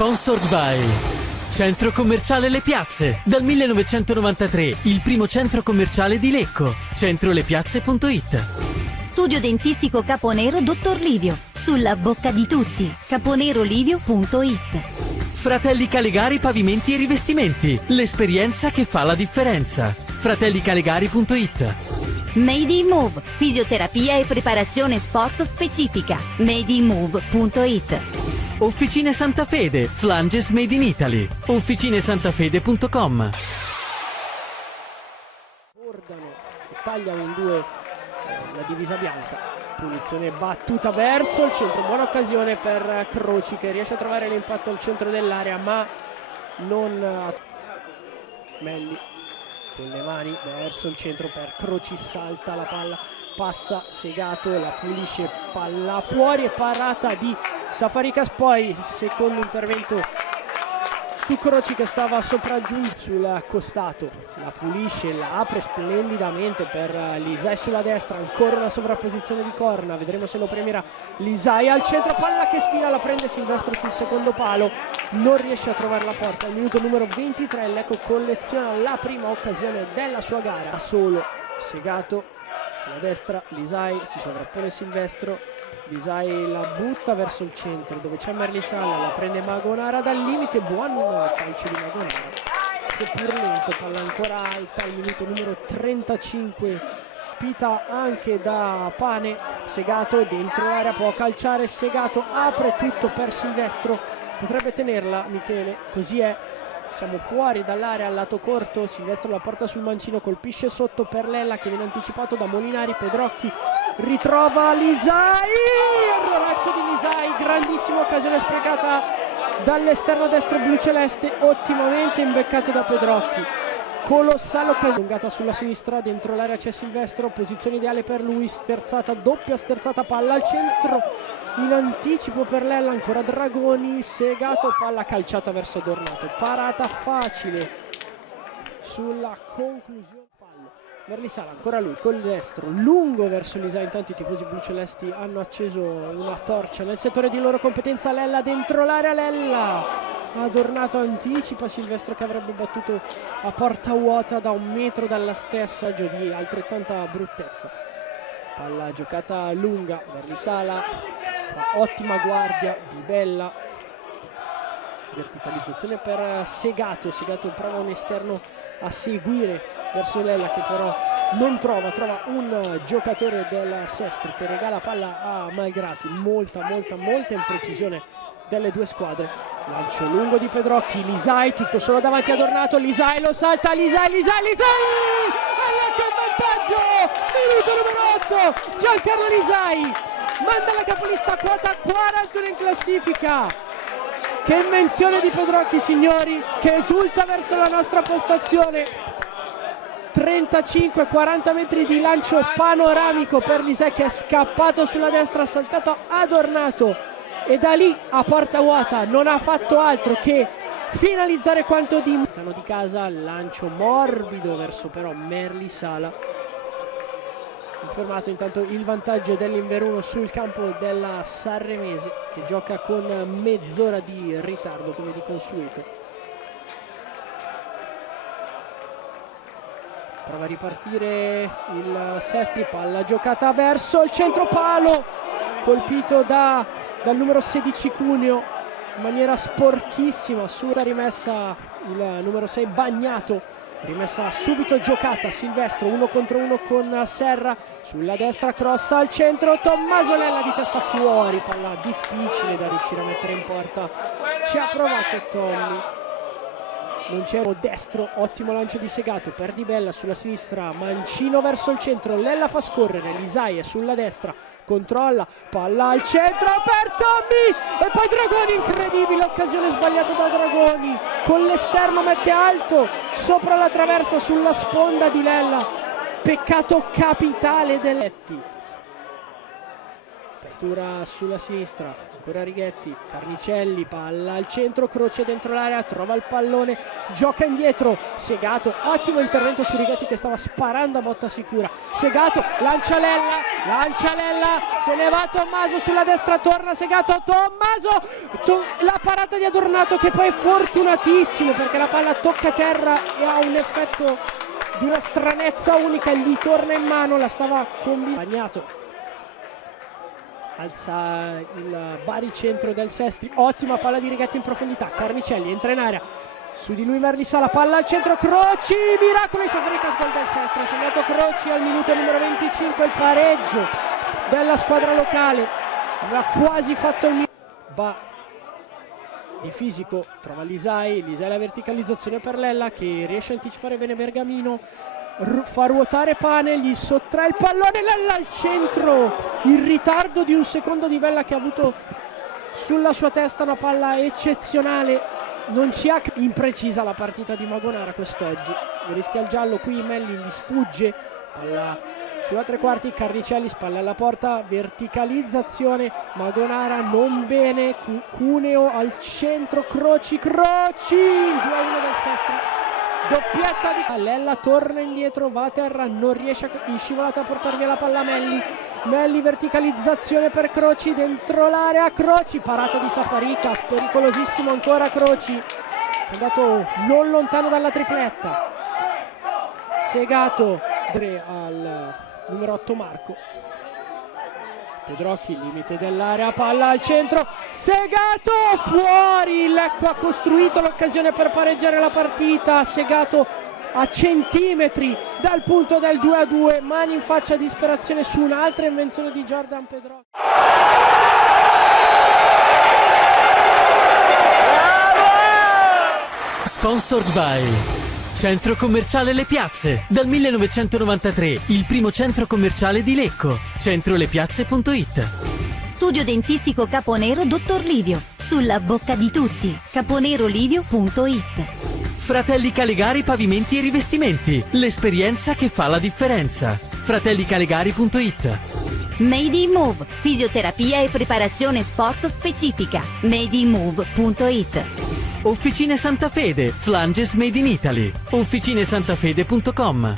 Sponsored by Centro Commerciale Le Piazze. Dal 1993 il primo centro commerciale di Lecco. Centrolepiazze.it. Studio dentistico Caponero Dottor Livio. Sulla bocca di tutti. caponerolivio.it. Fratelli Calegari Pavimenti e Rivestimenti. L'esperienza che fa la differenza. fratellicalegari.it. Made in Move. Fisioterapia e preparazione sport specifica. madeinmove.it. Officine Santa Fede, Flanges Made in Italy. officinesantafede.com. Bordano e tagliano in due la divisa bianca. Punizione battuta verso il centro, buona occasione per Croci che riesce a trovare l'impatto al centro dell'area, ma non Melli con le mani verso il centro per Croci, salta la palla, passa Segato, la pulisce, palla fuori e parata di Safarikas. Poi secondo intervento su Croci che stava sopraggiungendo sul costato, la pulisce, la apre splendidamente per Lisai sulla destra, ancora una sovrapposizione di corna, vedremo se lo premierà. Lisai al centro, palla che spina, la prende Silvestro sul secondo palo, non riesce a trovare la porta. Al minuto numero 23 Lecco colleziona la prima occasione della sua gara, da solo Segato sulla destra, Lisai si sovrappone Silvestro, Lisai la butta verso il centro dove c'è Merlisala, la prende Magonara dal limite, buon calcio di Magonara, seppur lento, palla ancora alta al minuto numero 35, pita anche da Pane. Segato dentro l'area, può calciare Segato, apre tutto per Silvestro, potrebbe tenerla Michele, così è. Siamo fuori dall'area al lato corto, Silvestro la porta sul mancino, colpisce sotto per Lella che viene anticipato da Molinari, Pedrocchi ritrova Lisai, erroraccio di Lisai, grandissima occasione sprecata dall'esterno destro blu-celeste, ottimamente imbeccato da Pedrocchi, colossale occasione, allungata sulla sinistra, dentro l'area c'è Silvestro, posizione ideale per lui, sterzata, doppia sterzata, palla al centro, in anticipo per Lella, ancora Dragoni, Segato, palla calciata verso Dornato, parata facile sulla conclusione, fallo. Merlisala, ancora lui col destro, lungo verso Lisai, intanto i tifosi blucelesti hanno acceso una torcia nel settore di loro competenza. Lella dentro l'area, Lella Adornato anticipa Silvestro che avrebbe battuto a porta vuota da un metro dalla stessa, gioco di altrettanta bruttezza. Palla giocata lunga, Merlisala fa ottima guardia di Bella, verticalizzazione per Segato, Segato prova un esterno a seguire verso Lella che però non trova un giocatore del Sestri che regala palla a Malgrati, molta imprecisione delle due squadre. Lancio lungo di Pedrocchi, Lisai tutto solo davanti a Dornato, Lisai lo salta, Lisai che vantaggio, minuto numero 8, Giancarlo Lisai manda la capolista quota 41 in classifica. Che invenzione di Pedrocchi, signori, che esulta verso la nostra postazione. 35-40 metri di lancio panoramico per Lisei che è scappato sulla destra, ha saltato Adornato e da lì a porta vuota non ha fatto altro che finalizzare quanto di casa. Lancio morbido verso però Merlisala, confermato intanto il vantaggio dell'Inveruno sul campo della Sanremese che gioca con mezz'ora di ritardo come di consueto. Prova a ripartire il Sestri, palla giocata verso il centro palo, colpito dal numero 16 Cuneo in maniera sporchissima, sulla rimessa il numero 6 Bagnato, rimessa subito giocata, Silvestro 1 contro 1 con Serra, sulla destra cross al centro, Tommaso Lella di testa fuori, palla difficile da riuscire a mettere in porta, ci ha provato Tommy. Non c'è destro, ottimo lancio di Segato per Di Bella sulla sinistra, mancino verso il centro, Lella fa scorrere, Lisai è sulla destra, controlla, palla al centro per Tommy e poi Dragoni, incredibile occasione sbagliata da Dragoni, con l'esterno mette alto sopra la traversa sulla sponda di Lella, peccato capitale dell'Etti. Apertura sulla sinistra, ancora Righetti, Carnicelli, palla al centro, Croce dentro l'area, trova il pallone, gioca indietro, Segato, ottimo intervento su Righetti che stava sparando a botta sicura, Segato lancia Lella, lancia Lella, se ne va Tommaso sulla destra, torna Segato, Tommaso, la parata di Adornato che poi è fortunatissimo perché la palla tocca terra e ha un effetto di una stranezza unica, gli torna in mano, la stava combinando. Alza il baricentro del Sestri, ottima palla di Righetti in profondità, Carnicelli entra in area, su di lui Merlissa, la palla al centro, Croci, miracolo di Safarica, gol del Sestri, ha segnato Croci al minuto numero 25, il pareggio della squadra locale, aveva quasi fatto il di fisico, trova Lisai la verticalizzazione per Lella che riesce a anticipare bene Bergamino, fa ruotare Pane, gli sottrae il pallone, Lella al centro, il ritardo di un secondo di Vella che ha avuto sulla sua testa una palla eccezionale, non ci ha imprecisa la partita di Magonara quest'oggi, rischia il giallo qui, Melli gli sfugge, palla sulla tre quarti, Carnicelli spalla alla porta, verticalizzazione, Magonara non bene, Cuneo al centro, Croci, il 2-1 del Sestri, doppietta di Lella, torna indietro, va a terra, non riesce in scivolata a portare via la palla Melli, verticalizzazione per Croci, dentro l'area, Croci, parata di Safarica, pericolosissimo ancora Croci, è andato non lontano dalla tripletta, Segato al numero 8 Marco, Pedrocchi, limite dell'area, palla al centro, Segato fuori, Lecco ha costruito l'occasione per pareggiare la partita, Segato a centimetri dal punto del 2-2, mani in faccia, disperazione su un'altra invenzione di Jordan Pedrocchi. Sponsored by Centro Commerciale Le Piazze. Dal 1993 il primo centro commerciale di Lecco. Centrolepiazze.it. Studio dentistico Caponero Dottor Livio. Sulla bocca di tutti. caponerolivio.it. Fratelli Calegari Pavimenti e Rivestimenti. L'esperienza che fa la differenza. fratellicalegari.it. Made in Move. Fisioterapia e preparazione sport specifica. madeinmove.it. Officine Santa Fede, Flanges Made in Italy. Officinesantafede.com.